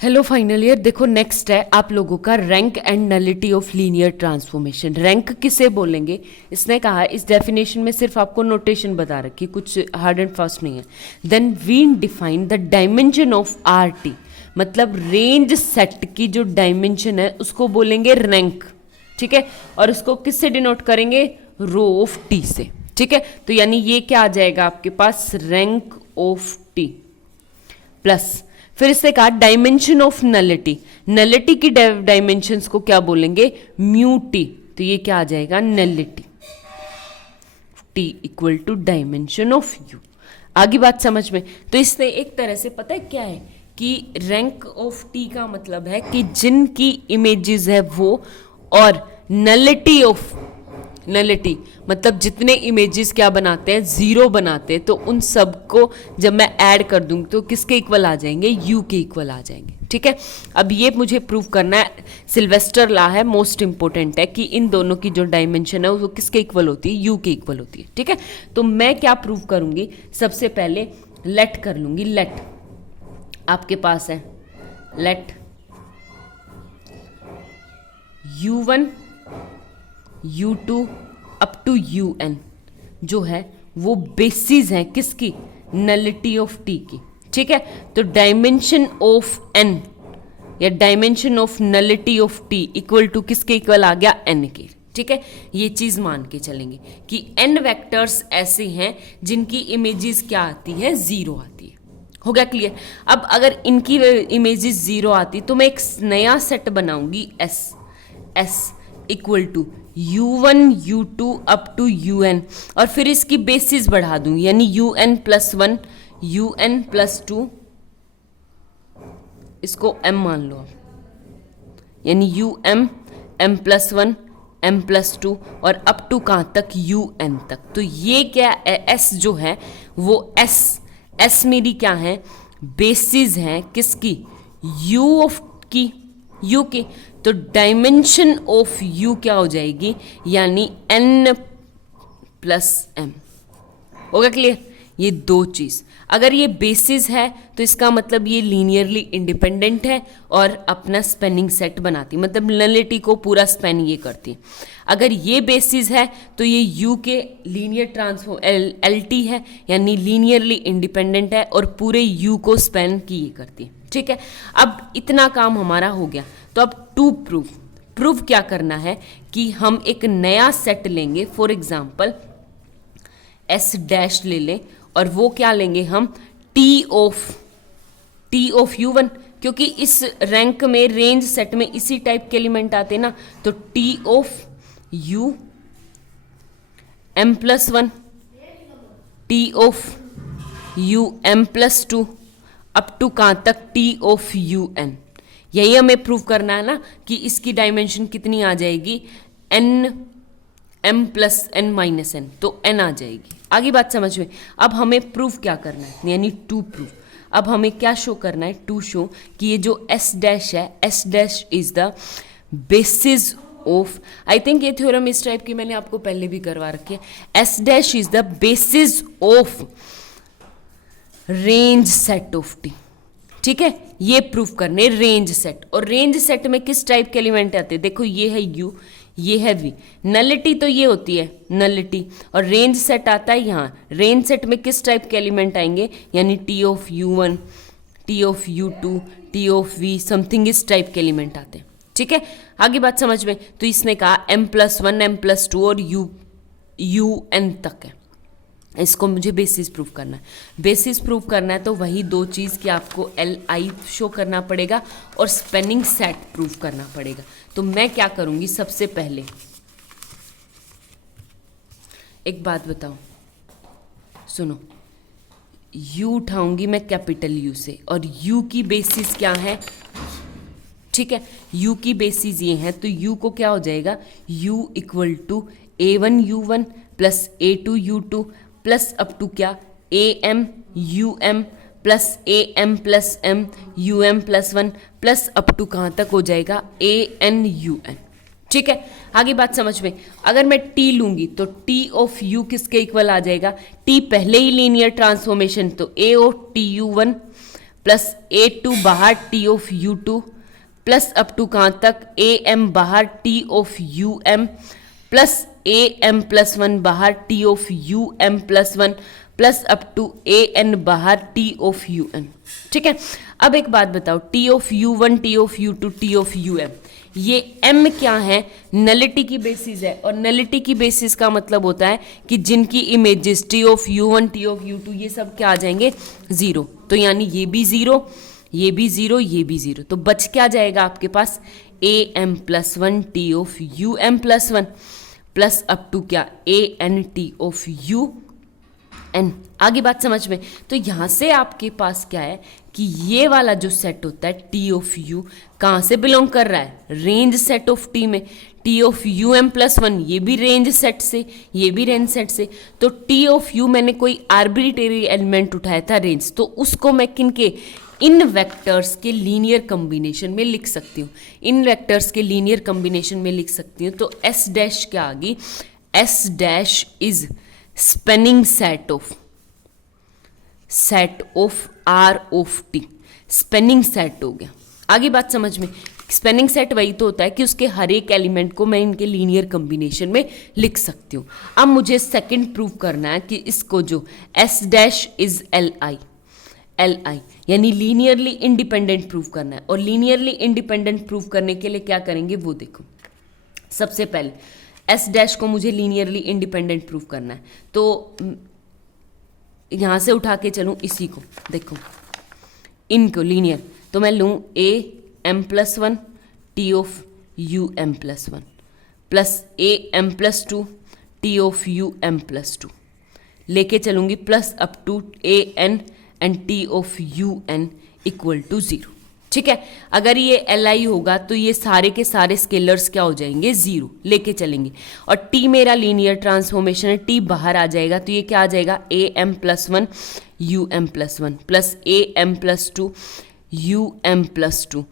Hello final year. देखो next है आप लोगों का rank and nullity of linear transformation. Rank किसे बोलेंगे, इसने कहा है इस डेफिनेशन में सिर्फ आपको नोटेशन बता रखी, कुछ हार्ड एंड फास्ट नहीं है। Then we define the dimension of R T, मतलब रेंज सेट की जो डायमेंशन है उसको बोलेंगे रैंक, ठीक है। और उसको किससे डिनोट करेंगे, रो ऑफ टी से, ठीक है। तो यानी ये क्या आ जाएगा आपके पास, रैंक ऑफ टी प्लस, फिर इससे कहा डायमेंशन ऑफ नलिटी, नलिटी की डायमेंशंस को क्या बोलेंगे, म्यू टी। तो ये क्या आ जाएगा, nullity T equal to dimension of U. आगे बात समझ में। तो इससे एक तरह से पता है क्या है कि रैंक ऑफ टी का मतलब है कि जिनकी इमेजेस है वो, और नलिटी ऑफ, नलिटी मतलब जितने इमेजेस क्या बनाते हैं, जीरो बनाते हैं, तो उन सबको जब मैं ऐड कर दूंगी तो किसके इक्वल आ जाएंगे, यू के इक्वल आ जाएंगे, ठीक है। अब ये मुझे प्रूव करना है, सिल्वेस्टर लॉ है, मोस्ट इंपॉर्टेंट है कि इन दोनों की जो डायमेंशन है वो किसके इक्वल होती है, यू के इक्वल होती है, ठीक है। तो मैं क्या प्रूव करूंगी, सबसे पहले लेट कर लूंगी। लेट आपके पास है, late u1 u2 up to un जो है वो बेसिस है किसकी, नलिटी ऑफ टी की, ठीक है। तो डायमेंशन ऑफ n या dimension of nullity of T equal to किसके इक्वल आ गया, n के, ठीक है। ये चीज मान के चलेंगे कि n वेक्टर्स ऐसे हैं जिनकी इमेजेस क्या आती है, जीरो आती है। हो गया क्लियर। अब अगर इनकी इमेजेस जीरो आती तो मैं एक नया सेट बनाऊंगी s equal to u1 u2 up to un, और फिर इसकी बेसिस बढ़ा दूंगी, यानी un प्लस 1 un प्लस 2, इसको m मान लो, यानी m प्लस 1 m प्लस 2 और अप टू कहाँ तक, un तक। तो ये क्या है, s जो है वो s मेरी क्या है, बेसिस है किसकी, u ऑफ की, u की। तो डायमेंशन ऑफ u क्या हो जाएगी, यानी n प्लस m। होगा क्लियर। ये दो चीज, अगर ये बेसिस है तो इसका मतलब ये लीनियरली इंडिपेंडेंट है और अपना स्पेनिंग सेट बनाती, मतलब नलिटी को पूरा स्पेन ये करती। अगर ये बेसिस है तो ये u के लीनियर ट्रांसफॉर्म LT है, यानी लीनियरली इंडिपेंडेंट है और पूरे u को स्पेन की ये करती है, ठीक है। अब इतना काम हमारा हो गया। तो अब टू प्रूफ क्या करना है कि हम एक नया सेट लेंगे, फॉर एग्जाम्पल s डैश ले लें, और वो क्या लेंगे हम, t ऑफ u1, क्योंकि इस रैंक में रेंज सेट में इसी टाइप के एलिमेंट आते ना। तो t of u m plus 1, t of u m plus 2 up to कहाँ तक, t ऑफ un। यही हमें प्रूव करना है ना कि इसकी डायमेंशन कितनी आ जाएगी, n m plus n minus n, तो n आ जाएगी। आगे बात समझ में। अब हमें प्रूफ क्या करना है, यानी टू प्रूफ। अब हमें क्या शो करना है, टू शो कि ये जो s डैश है, s dash is the basis of, I think ये थ्योरम इस टाइप की मैंने आपको पहले भी करवा रखी है, s dash is the basis of range set of T, ठीक है। ये प्रूफ करने रेंज सेट, और रेंज सेट में किस टाइप के एलिमेंट आते हैं, देखो ये है u, ये है v, नलिटी तो ये होती है नलिटी, और रेंज सेट आता है यहाँ। रेंज सेट में किस टाइप के एलिमेंट आएंगे, यानी t of u1, t of u2, t of v, something इस टाइप के एलिमेंट आते हैं, ठीक है। आगे बात समझ में। तो इसने कहा m प्लस 1 m प्लस 2 और un तक है, इसको मुझे बेसिस प्रूफ करना है। बेसिस प्रूफ करना है तो वही दो चीज़ कि आपको LI शो करना पड़ेगा और स्पेनिंग सेट प्रूफ करना पड़ेगा। तो मैं क्या करूँगी, सबसे पहले एक बात बताओ, सुनो, U उठाऊंगी मैं कैपिटल U से, और U की बेसिस क्या है, ठीक है। U की बेसिस ये है, तो U को क्या हो जाएगा, U equal to A1 U1 plus A2 U2 plus up to क्या, am um plus am plus m um plus 1 plus up to कहाँ तक हो जाएगा, an un, ठीक है। आगे बात समझ में। अगर मैं t लूंगी तो t ऑफ u किसके इक्वल आ जाएगा, t पहले ही लीनियर ट्रांसफॉर्मेशन, तो a of tu1 plus A2 बाहर T of U2 plus up to कहाँ तक AM बाहर T of UM plus AM plus 1 बाहर T of UM plus 1 plus up to AN बाहर T ऑफ UN। ठीक है, अब एक बात बताओ, T of U1, T of U2, T of UM, ये M क्या है? नलिटी की बेसिस है, और नलिटी की बेसिस का मतलब होता है कि जिनकी images T of U1, T of U2 ये सब क्या आ जाएंगे? जीरो। तो यानी ये भी जीरो, ये भी जीरो, ये भी जीरो, तो बच क्या जाएगा आपके पास? AM plus 1 T of UM plus 1 plus up to क्या AN T ऑफ UN। आगे बात समझ में? तो यहाँ से आपके पास क्या है कि ये वाला जो सेट होता है T ऑफ U कहाँ से बिलोंग कर रहा है? रेंज सेट ऑफ T में। T ऑफ UM प्लस 1 ये भी रेंज सेट से, ये भी रेंज सेट से। तो T ऑफ U मैंने कोई आर्बिट्रेरी एलिमेंट उठाया था रेंज, तो उसको मैं किन के? इन वेक्टर्स के लीनियर कॉम्बिनेशन में लिख सकती हूँ, इन वेक्टर्स के लीनियर कॉम्बिनेशन में लिख सकती हूँ। तो S डैश क्या आ गई? S dash is spanning set of R of T, spanning set हो गया। आगे बात समझ में? स्पेनिंग सेट वही तो होता है कि उसके हर एक एलिमेंट को मैं इनके लीनियर कॉम्बिनेशन में लिख सकती हूँ। अब मुझे सेकंड प्रूव करना है कि इसको जो S डैश इज Li यानी लीनियरली इंडिपेंडेंट प्रूव करना है, और लीनियरली इंडिपेंडेंट प्रूव करने के लिए क्या करेंगे वो देखो। सबसे पहले S डैश को मुझे लीनियरली इंडिपेंडेंट प्रूव करना है, तो यहाँ से उठा के चलूँ इसी को, देखो इनको लीनियर, तो मैं लूँ AM plus 1 T of UM plus 1 plus AM plus 2 T of UM plus 2 लेके चलूँगी plus up to AN and T of UN equal to 0। ठीक है, अगर ये Li होगा तो ये सारे के सारे स्केलर्स क्या हो जाएंगे? 0 लेके चलेंगे, और T मेरा लीनियर ट्रांसफॉर्मेशन है, T बाहर आ जाएगा, तो ये क्या आ जाएगा? AM plus 1 UM plus 1 plus AM plus 2 UM plus 2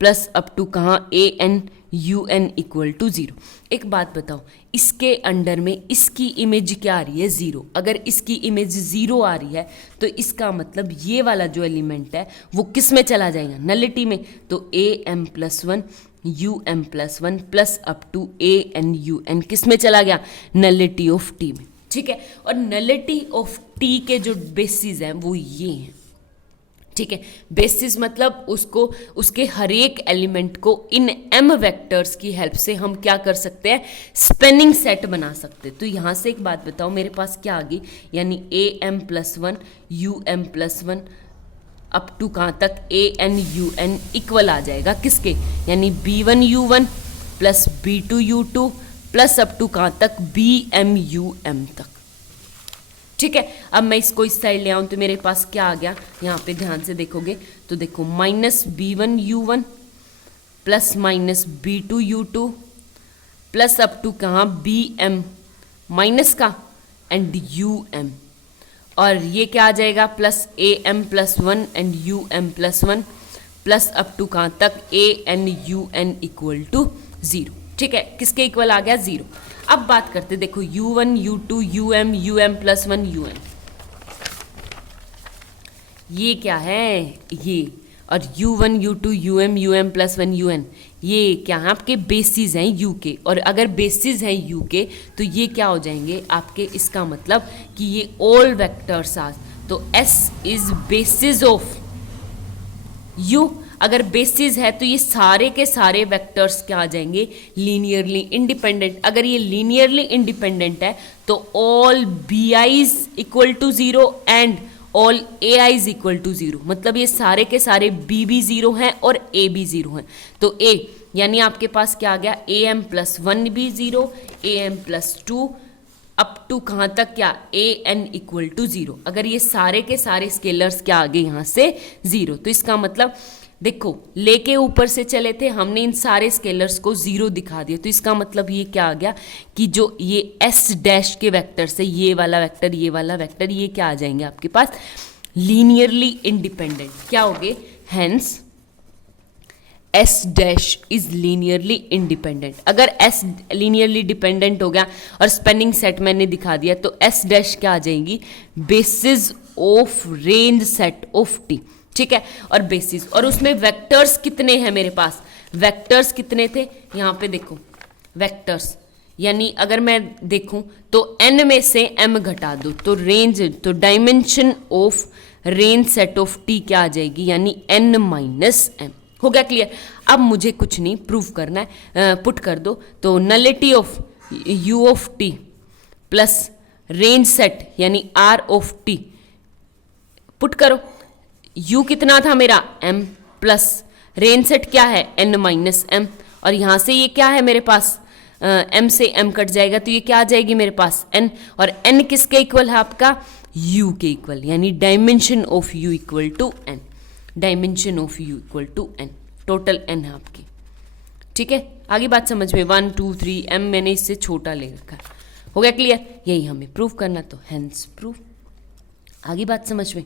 plus up to कहाँ AN UN इक्वल टू 0। एक बात बताओ, इसके अंडर में इसकी इमेज क्या आ रही है? 0। अगर इसकी इमेज 0 आ रही है तो इसका मतलब ये वाला जो एलिमेंट है वो किस में चला जाएगा? नलिटी में। तो AM plus 1 UM plus 1 plus up to AN UN किस में चला गया? नलिटी ऑफ T में। ठीक है, और नलिटी ऑफ T के जो बेसिस हैं वो ये हैं। ठीक है, बेसिस मतलब उसको, उसके हर एक एलिमेंट को इन M वेक्टर्स की हेल्प से हम क्या कर सकते हैं? स्पेनिंग सेट बना सकते हैं। तो यहाँ से एक बात बताओ, मेरे पास क्या आ गई? यानी AM plus 1 UM plus 1 up to कहाँ तक AN UN इक्वल आ जाएगा किसके? यानी B1 U1 plus B2 U2 plus up to कहाँ तक BM UM तक। ठीक है, अब मैं इसको इस साइड ले आऊँ तो मेरे पास क्या आ गया? यहाँ पे ध्यान से देखोगे तो देखो minus B1 U1 plus minus B2 U2 plus up to कहाँ BM माइनस का एंड UM, और ये क्या आ जाएगा? Plus AM plus 1 and UM plus 1 plus up to कहाँ तक AN UN इक्वल टू 0। ठीक है, किसके इक्वल आ गया? 0। अब बात करते, देखो U1 U2 UM UM plus 1 UN, ये क्या है? ये, और U1 U2 UM UM plus 1 UN ये क्या है? आपके बेसिस हैं U के, और अगर बेसिस हैं U के तो ये क्या हो जाएंगे आपके? इसका मतलब कि ये ऑल वेक्टर्स आर, तो S is basis of U। अगर बेसिस है तो ये सारे के सारे वेक्टर्स क्या आ जाएंगे? Linearly independent. अगर ये लीनियरली इंडिपेंडेंट है तो all BI's equal to 0 and all AI's equal to 0, मतलब ये सारे के सारे B भी 0 हैं और A भी 0 हैं। तो A यानी आपके पास क्या आ गया? AM प्लस 1 भी 0, AM प्लस 2 अप टू कहाँ तक क्या? AN equal to 0। अगर ये सारे के सारे स्केलर्स क्या आ गए यहाँ से? 0। तो इसका मतलब देखो, लेके ऊपर से चले थे हमने, इन सारे स्केलर्स को 0 दिखा दिया, तो इसका मतलब ये क्या आ गया कि जो ये S डैश के वेक्टर से ये वाला वेक्टर, ये वाला वेक्टर, ये क्या आ जाएंगे आपके पास? Linearly independent. क्या हो गए? Hence S dash is linearly independent. अगर S लीनियरली डिपेंडेंट हो गया और स्पेनिंग सेट मैंने दिखा दिया, तो S डैश क्या आ जाएगी? Basis of range set of T। ठीक है, और बेसिस, और उसमें वेक्टर्स कितने हैं मेरे पास, वेक्टर्स कितने थे, यहाँ पे देखो वेक्टर्स, यानी अगर मैं देखूं तो n में से m घटा दो तो रेंज, तो dimension of range set of t क्या आ जाएगी, यानी n माइनस m। हो गया क्लियर। अब मुझे कुछ नहीं प्रूव करना है, पुट कर दो, तो nullity of u of t plus range set यानी r ऑफ t पुट करो। u कितना था मेरा m, प्लस रेंज सेट क्या है n माइनस m, और यहाँ से ये क्या है मेरे पास m से m कट जाएगा तो ये क्या आ जाएगी मेरे पास n, और n किसके इक्वल है आपका u के इक्वल, यानी dimension of u equal to n, dimension of u equal to n, total n है आपकी। ठीक है, आगे बात समझ में, 1 2 3 m मैंने इससे छोटा ले रखा है। हो गया क्लियर, यही हमें प्रूव करना, तो हेंस प्रूव। आगे बात समझ में।